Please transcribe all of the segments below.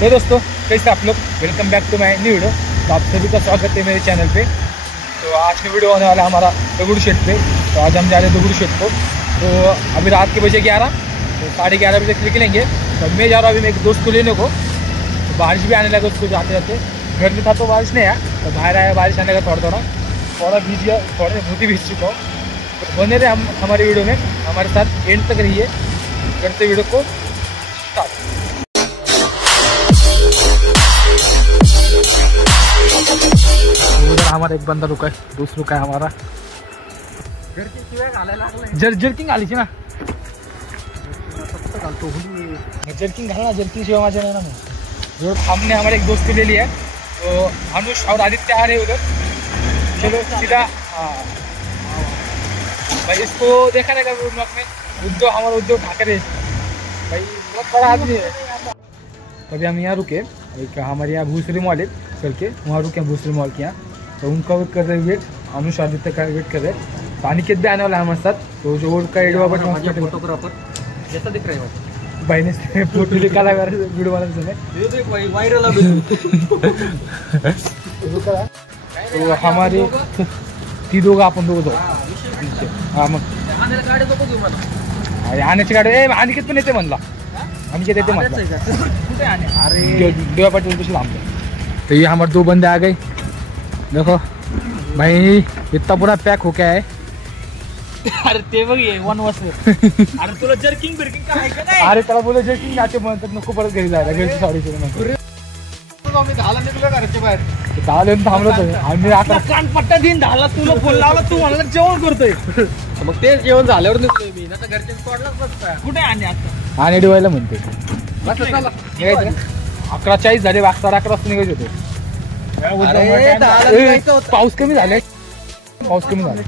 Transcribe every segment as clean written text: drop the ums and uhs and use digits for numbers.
तो दोस्तों कैसे आप लोग, welcome back to my new video. तो आप सभी का स्वागत है मेरे चैनल पे। तो आज का वीडियो होने वाला है हमारा दगुड़ शेट पे। तो आज हम जा रहे हैं दगुड़ शेट को। तो अभी रात के बजे 11, तो 11:30 बजे निकलेंगे। तो मैं जा रहा हूँ अभी मेरे दोस्त को लेने को। तो बारिश भी आने लगा उसको जाते जाते। घर में था तो बारिश नहीं आया, तो बाहर आया बारिश आने का थोड़ा भीज गया, थोड़ा बहुत ही भीज चुका हूँ। तो बने रहे हम हमारे वीडियो में, हमारे साथ एंड तक रहिए। करते वीडियो को स्टार्ट। उधर हमारा एक बंदा रुका है, दोस्त रुका है हमारा। जर्किंग आली ना, जर्किंग घालना, जर्किंग शिवाय माझ्या नाही ना। जो हमने हमारे एक दोस्त को ले लिया है, तो अनुष और आदित्य आ रहे हैं उधर। चलो सीधा, हाँ भाई इसको देखा रहेगा ब्लॉग में। उद्धव, हमारा उद्धव ठाकरे भाई बहुत बड़ा आदमी है। अभी हम यहाँ रुके, एक हमारे यहाँ भूसरी मॉल है करके, वहाँ रुके भूसरी मॉल के यहाँ। तो उनका वेट कर रहे वेट, अनुष आदित्य का वेट कर रहे। तो अनिकेत भी आने वाला है हमारे साथ। तो जो उनका एडवा बट फोटोग्राफर जैसा दिख रहा है भाई ने फोटो निकाला वीडियो बनाने समय वायरल। तो हमारे ती दोघं आपण दोघं हां मग आण्याची गाडी अनिकेत पण येते म्हणला, अनिकेत येते म्हणला। अरे देवा पाटील कुछ लांब। तो ये हमारे दो बंदे आ गए। देखो भाई इतना पूरा पैक हो गया है। अरे ते बघ ये वन वॉश। अरे तुला जर्किंग बिर्किंग काय का नाही? अरे त्याला बोलले जर्किंग नाचे म्हणतात, नको परत घरी जायला, घरची साडी सोडून आम्ही 10ला निघलो घरच्या बाहेर। 10ला थांबलो होतो आम्ही। आता कानपट्टा दिन 10ला तुला फोन लावला, तू मला जेवण करतोय। मग ते जेवण झाल्यावर निघलोय मी, आता घरचे सोडलाच बसता। कुठे आणि आता आणि डिवायला म्हणते बस चला 11:40 झाले, 11:11 वाजता निघायचे होते। पाऊस कमी झाले, पाऊस कमी झाले।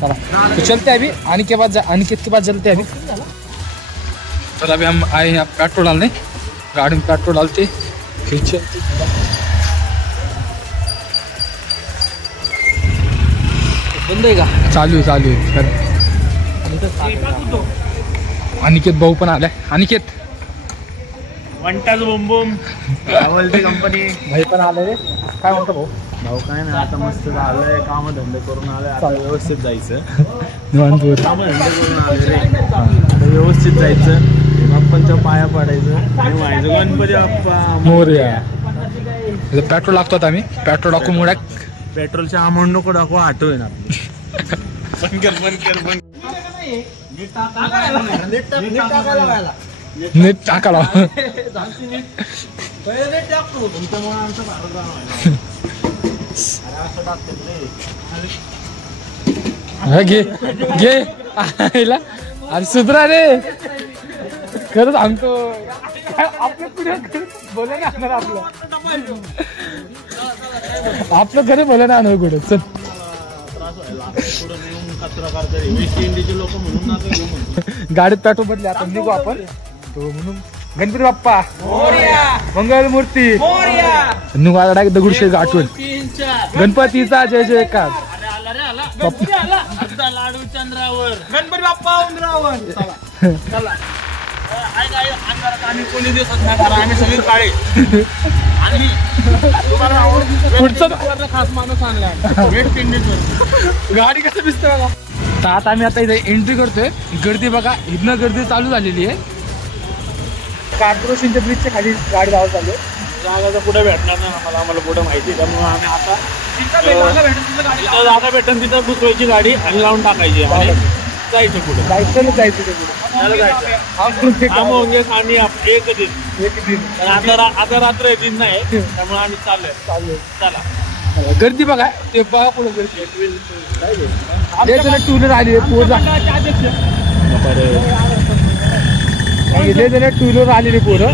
चला तो चलते अभी, अनिकेत के पास चलते अभी। चल अभी हम आए हैं पेट्रोल डालने, गाड़ी में पेट्रोल डालते फिर चलते। बंद आहे का? चालू आहे। अनिकेत भाऊ पण आलाय। अनिकेत वंटाज बुम बुम आवलती कंपनी भाई पण आले रे। काय म्हणतो भाऊ? भाऊ काय नाही, आता मस्त झालंय, काम धंदे करून आले, आता व्यवस्थित जायचं। काम धंदे करून आले रे, आता व्यवस्थित जायचं, बाप्पांच्या पाया पडायचं आणि व्हायचं गणपती बाप्पा मोरया। पेट्रोल लागतो आता आम्ही, पेट्रोल टाकू मुळात। पेट्रोलच्या अमाऊंट नको दाखवा, आठवण आपली। नीट टाकाला घे घे आईला। अरे सुधरा रे, खरं सांगतो आपल्या पुढे बोला ना आणणार, आपलं घरी बोला ना आणणार कुठं। चल गाडीत पेट्रोल बदले, आता निघू आपण। तो म्हणून गणपती बाप्पा मंगल मूर्ती निघू आता डायरेक्ट दगडूशेठ आठवण। गणपतीचा जय जयकार, लाडू चंद्रावर, गणपती बाप्पा उंदरावर। चला आम्ही कोणी दिवसात नाही करा, आम्ही सगळे काळे। आणि पुढचा खास माणूस आणला वेस्ट इंडिजवर। गाडी कसं दिसते बघा। तर आता आम्ही आता इथे एंट्री करतोय। गर्दी बघा, इथनं गर्दी चालू झालेली आहे। कॉर्पोरेशनच्या ब्रिजच्या खाली गाडी धावत चालू आहे। जागा पुढे भेटणार नाही आम्हाला पुढे माहिती, त्यामुळे आम्ही आता जागा भेटून तिथं घुसवायची गाडी आणि लावून टाकायची आणि जायचं पुढे। जायचं आणि एक दिन आता रात्र दिन नाही, त्यामुळे आम्ही चाललोय। चला गर्दी बघा, ते बघा पुढे गर्दी। टू व्हीलर आली आहे, टू व्हीलर आलेली पोरं।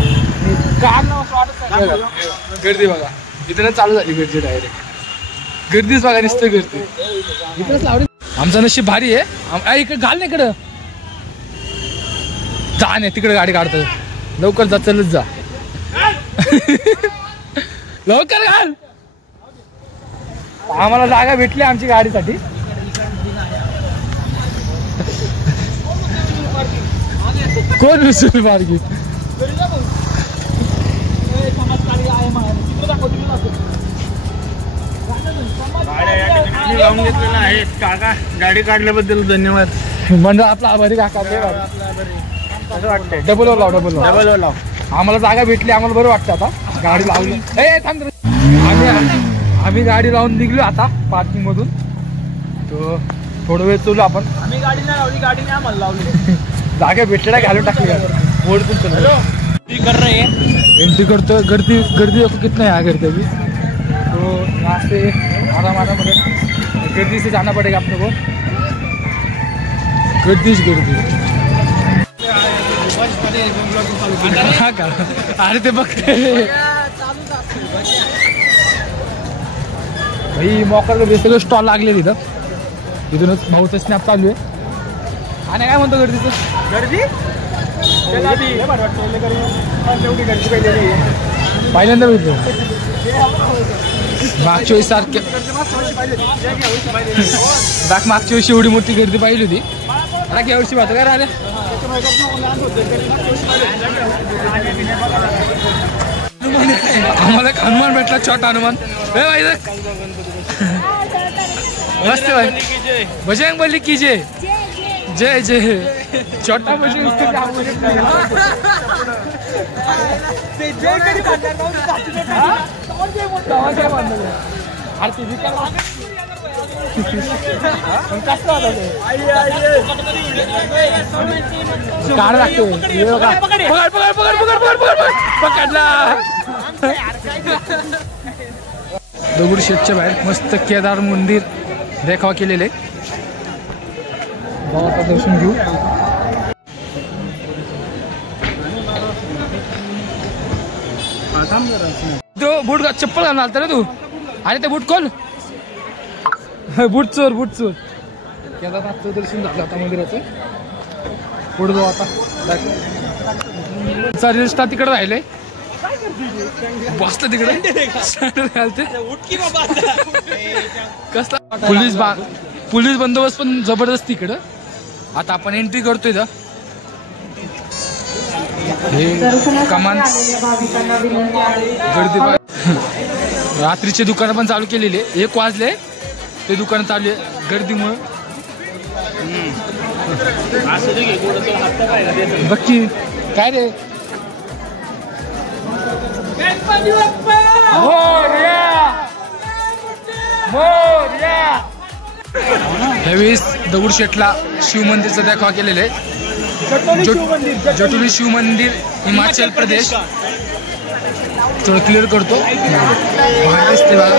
गर्दी बघा, इथं चालू झाली गर्दी, डायरेक्ट गर्दीच बघा, नुसतं गर्दी इथंच लावली। आमचं नशीब भारी आहे। इकडे घाल ना, इकडं जा नाही, तिकडे गाडी काढतो। लवकर जा, चलत जा लवकर घाल। आम्हाला जागा भेटली आमची गाडीसाठी। कोण विसरू मार्गी लावून घेतलेला आहे. काका गाडी काढल्याबद्दल धन्यवाद. म्हणजे आपला आभारी काका कसं वाटतंय? डबल लाव. आम्हाला जागा भेटली, आम्हाला बरं वाटतं आता गाडी लावली. थांब आम्ही गाडी लावून निघलो आता पार्किंग मधून. तो थोडं वेळ चलू आपण. आम्ही गाडी नाही लावली, गाडीने आम्हाला लावली. जागा भेटलेला घालून टाकली बोर्ड पण चलो कर रहे हैं. एंट्री करतो. गर्दी देखो कितना है गर्दी अभी. तो यहाँ से आराम गर्दी से जाना पड़ेगा अपने को. गर्दी अरे ते बघते भाई मोकर सगळं स्टॉल लागले तिथं. तिथूनच भाऊचं स्नॅप चालू आहे. आणि काय म्हणतो गर्दीचं? पहिल्यांदा बघितलं मागच्या वेळी सारखे मागच्या वेळी एवढी मोठी गर्दी पाहिली होती. आता या वर्षी पाहतो काय राहिलं. आम्हाला हनुमान भेटला, छोटा हनुमान. मस्त भाई. बजरंग बली की जय. जय जय. छोटा बजरंग काढ लागतो. पकडला. दगडूशेठच्या बाहेर मस्त केदार मंदिर देखावा केलेले. बाबाचं दर्शन घेऊ. तो बूट चप्पल घालून आलता ना तू. आणि ते बूट खोल. बूट चोर. केदारनाथचं दर्शन झालं आता मंदिराचं. पुढे जाऊ आता. रजिस्टर तिकडे राहिले. बसलं तिकडे कसला पोलीस बंदोबस्त पण जबरदस्त तिकडं. आता आपण एंट्री करतोय इथं. हे कमान गर्दी. रात्रीचे दुकानं पण चालू केलेले. 1 वाजले ते दुकानं चालू आहे गर्दीमुळे. बक्की काय रे. यावेळेस दगडूशेठला शिवमंदिरचं देखावा केलेलं आहे. जटोली शिव मंदिर हिमाचल प्रदेश. थोडं क्लिअर करतो. दिसते बघा.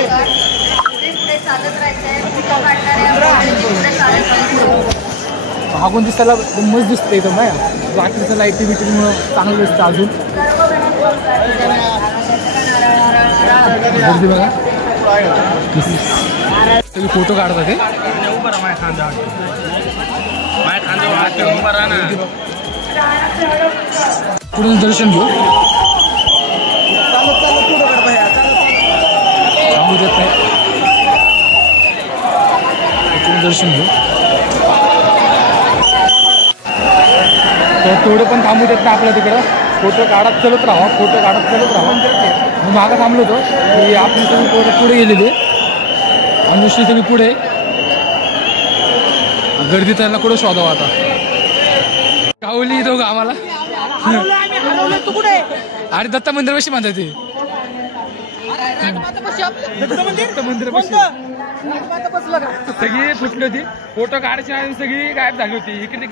मागून दिसायला मस्त दिसतं एकदम नाही. रात्रीचं लाईटी बिटीमुळं चांगलं दिसतं अजून. गर्दी बघा. तुम्ही फोटो काढता ते. पुढे दर्शन घेऊ. थांबू देत नाही. दर्शन घेऊ. थोडं पण थांबू देत नाही आपल्या तिकडं. फोटो काढत चलत राहा. मी मागं थांबलो होतो की आपली सगळी पोरं पुढे गेलेली. अनुश्री सगळी पुढे. गर्दी त्यांना कुठं शोधावं आता. गावली दोघं आम्हाला. अरे दत्त मंदिरापाशी म्हणतात ते. सगळी फुटली होती. फोटो काढायची आणि सगळी गायब झाली होती. इकडे